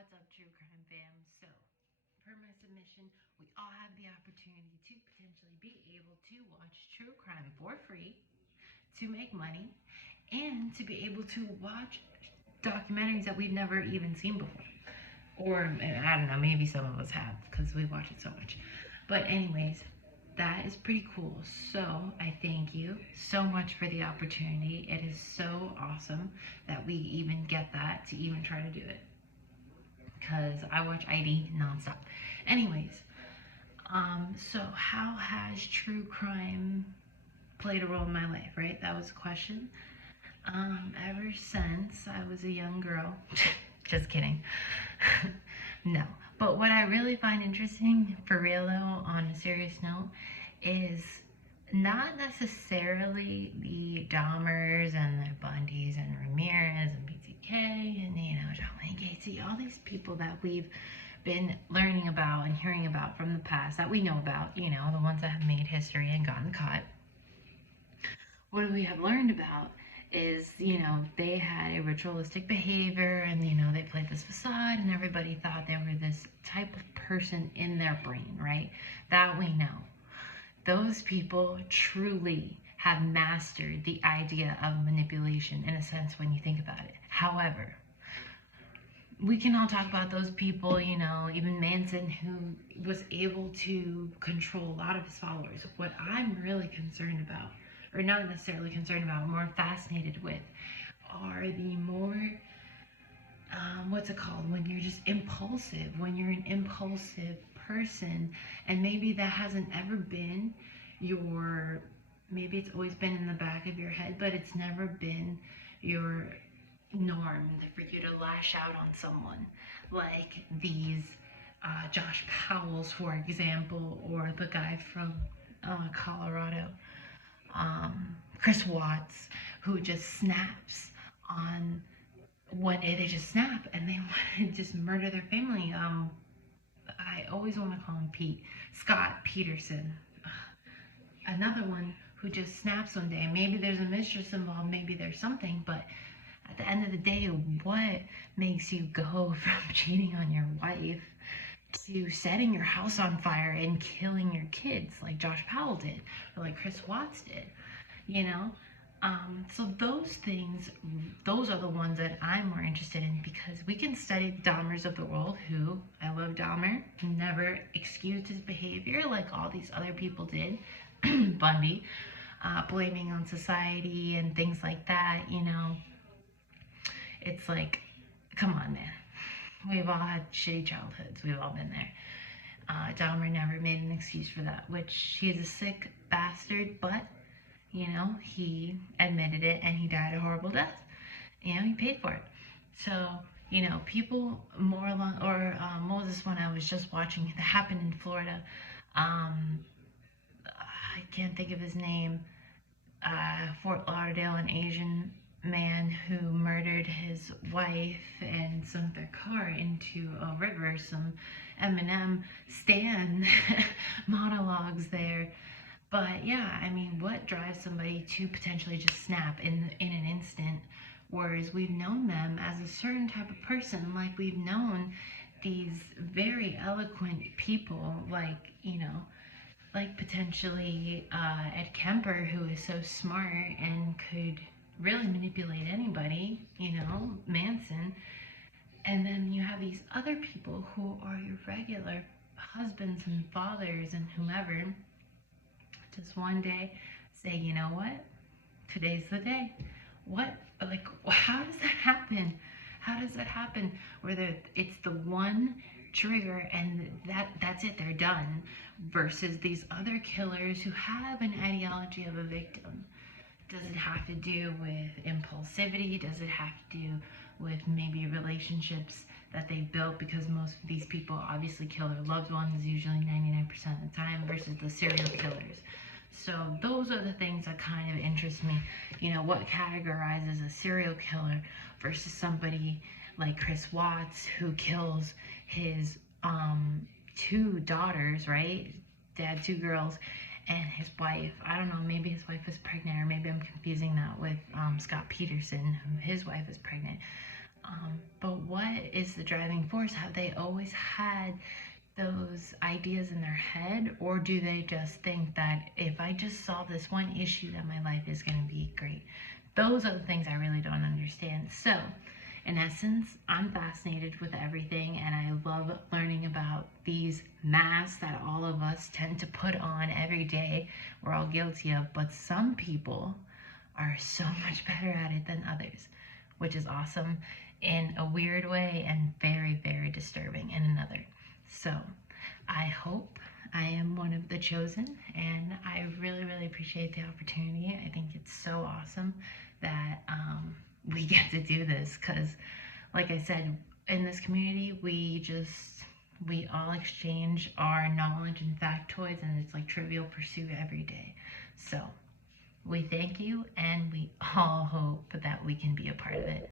What's up, true crime fam? So, per my submission, we all have the opportunity to potentially be able to watch true crime for free, to make money, and to be able to watch documentaries that we've never even seen before. Or, I don't know, maybe some of us have because we watch it so much. But, anyways, that is pretty cool. So, I thank you so much for the opportunity. It is so awesome that we even get that to even try to do it, because I watch ID nonstop. Anyways, so how has true crime played a role in my life, right? That was the question. Ever since I was a young girl, just kidding. No, but what I really find interesting, for real though, on a serious note, is not necessarily the Dahmers and the Bundys and Ramirez and BTK and, John Wayne Gacy, all these people that we've been learning about and hearing about from the past that we know about, the ones that have made history and gotten caught. What we have learned about is, they had a ritualistic behavior and, they played this facade and everybody thought they were this type of person in their brain, right? That we know. Those people truly have mastered the idea of manipulation in a sense when you think about it. However, we can all talk about those people, even Manson, who was able to control a lot of his followers. What I'm really concerned about, or not necessarily concerned about, more fascinated with, are the more, what's it called, when you're just impulsive, when you're an impulsive person, and maybe that hasn't ever been maybe it's always been in the back of your head, but it's never been your norm for you to lash out on someone, like these Josh Powells, for example, or the guy from Colorado, Chris Watts, who just snaps on one day. They just snap and they want to just murder their family. I always want to call him Scott Peterson. Another one who just snaps one day. Maybe there's a mistress involved, maybe there's something, but at the end of the day, what makes you go from cheating on your wife to setting your house on fire and killing your kids like Josh Powell did, or like Chris Watts did, So those things, those are the ones that I'm more interested in, because we can study Dahmers of the world, who, I love Dahmer, never excused his behavior like all these other people did. Bundy, blaming on society and things like that, It's like, come on, man. We've all had shitty childhoods. We've all been there. Dahmer never made an excuse for that, which he's a sick bastard, but, he admitted it and he died a horrible death. He paid for it. So, people more along, or what was this one I was just watching that happened in Florida? I can't think of his name. Fort Lauderdale, an Asian man who murdered his wife and sunk their car into a river. Some Eminem Stan monologues there. But yeah, what drives somebody to potentially just snap in an instant? Whereas we've known them as a certain type of person, like we've known these very eloquent people, like, like potentially Ed Kemper, who is so smart and could really manipulate anybody, Manson. And then you have these other people who are your regular husbands and fathers and whomever, just one day say, you know what, today's the day. What, like, how does that happen? How does that happen? Where it's the one trigger and that's it, they're done, versus these other killers who have an ideology of a victim. Does it have to do with impulsivity? Does it have to do with maybe relationships that they built? Because most of these people obviously kill their loved ones, usually 99% of the time, versus the serial killers. So those are the things that kind of interest me. What categorizes a serial killer versus somebody like Chris Watts, who kills his two daughters, right? Dad, two girls, and his wife. I don't know, maybe his wife is pregnant, or maybe I'm confusing that with Scott Peterson, who his wife is pregnant. But what is the driving force? Have they always had those ideas in their head, or do they just think that if I just solve this one issue that my life is going to be great? Those are the things I really don't understand. So in essence, I'm fascinated with everything, and I love learning about these masks that all of us tend to put on every day. We're all guilty of, but some people are so much better at it than others, which is awesome in a weird way and very, very disturbing in another. So I hope I am one of the chosen, and I really, really appreciate the opportunity. I think it's so awesome that we get to do this, because like I said, in this community, we all exchange our knowledge and factoids, and it's like Trivial Pursuit every day. So we thank you, and we all hope that we can be a part of it.